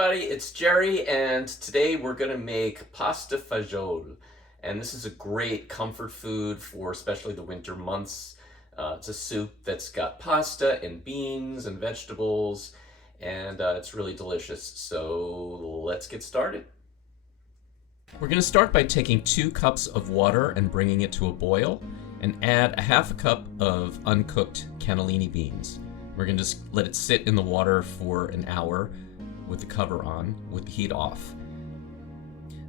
everybody, it's Jerry, and today we're going to make pasta fagioli. And this is a great comfort food for especially the winter months. It's a soup that's got pasta and beans and vegetables, and it's really delicious. So let's get started. We're going to start by taking 2 cups of water and bringing it to a boil, and add a half a cup of uncooked cannellini beans. We're going to just let it sit in the water for an hour with the cover on, with the heat off.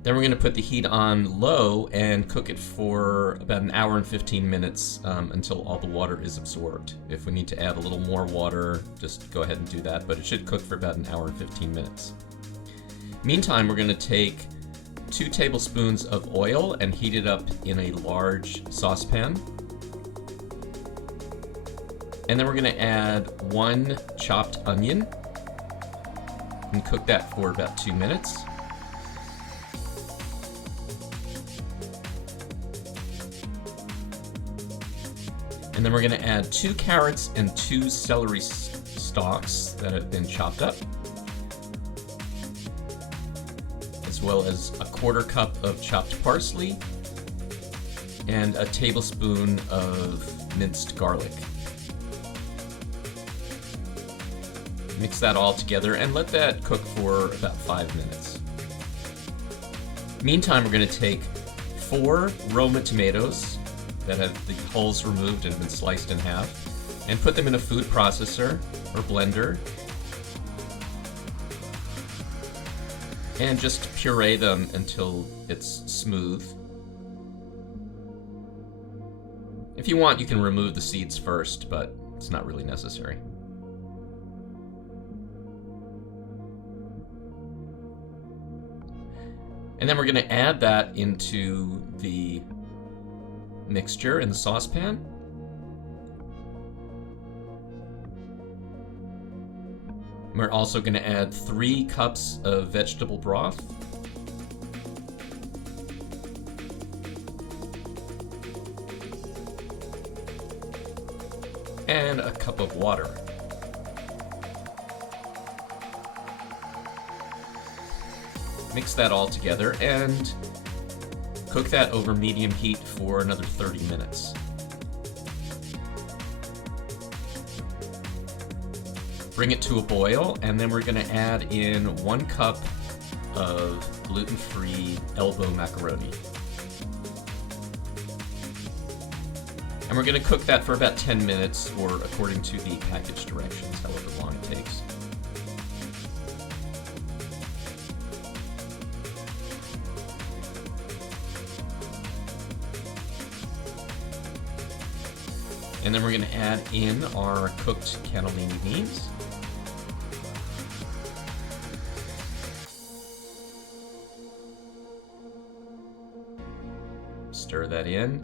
Then we're going to put the heat on low and cook it for about an hour and 15 minutes until all the water is absorbed. If we need to add a little more water, just go ahead and do that, but it should cook for about an hour and 15 minutes. Meantime, we're going to take 2 tablespoons of oil and heat it up in a large saucepan. And then we're going to add 1 chopped onion and cook that for about 2 minutes. And then we're going to add 2 carrots and 2 celery stalks that have been chopped up, as well as a 1/4 cup of chopped parsley and a tablespoon of minced garlic. Mix that all together and let that cook for about 5 minutes. Meantime, we're going to take 4 Roma tomatoes that have the hulls removed and been sliced in half, and put them in a food processor or blender, and just puree them until it's smooth. If you want, you can remove the seeds first, but it's not really necessary. And then we're going to add that into the mixture in the saucepan. We're also going to add 3 cups of vegetable broth. And a cup of water. Mix that all together and cook that over medium heat for another 30 minutes. Bring it to a boil, and then we're going to add in 1 cup of gluten-free elbow macaroni. And we're going to cook that for about 10 minutes, or according to the package directions, however long it takes. And then we're going to add in our cooked cannellini beans. Stir that in.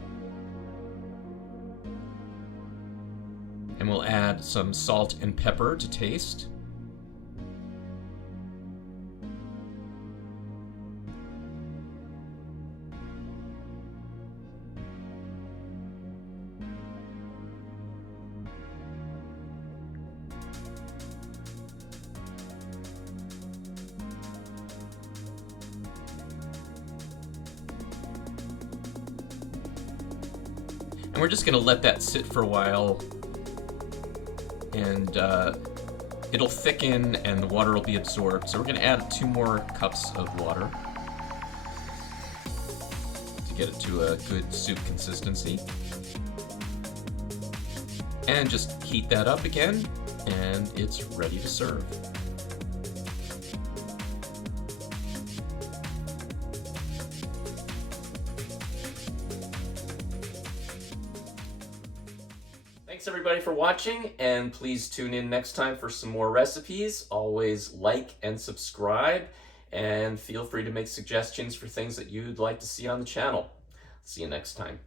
And we'll add some salt and pepper to taste. And we're just going to let that sit for a while, and it'll thicken and the water will be absorbed. So we're going to add 2 more cups of water to get it to a good soup consistency. And just heat that up again, and it's ready to serve. Thanks everybody for watching, and please tune in next time for some more recipes. Always like and subscribe, and feel free to make suggestions for things that you'd like to see on the channel. See you next time.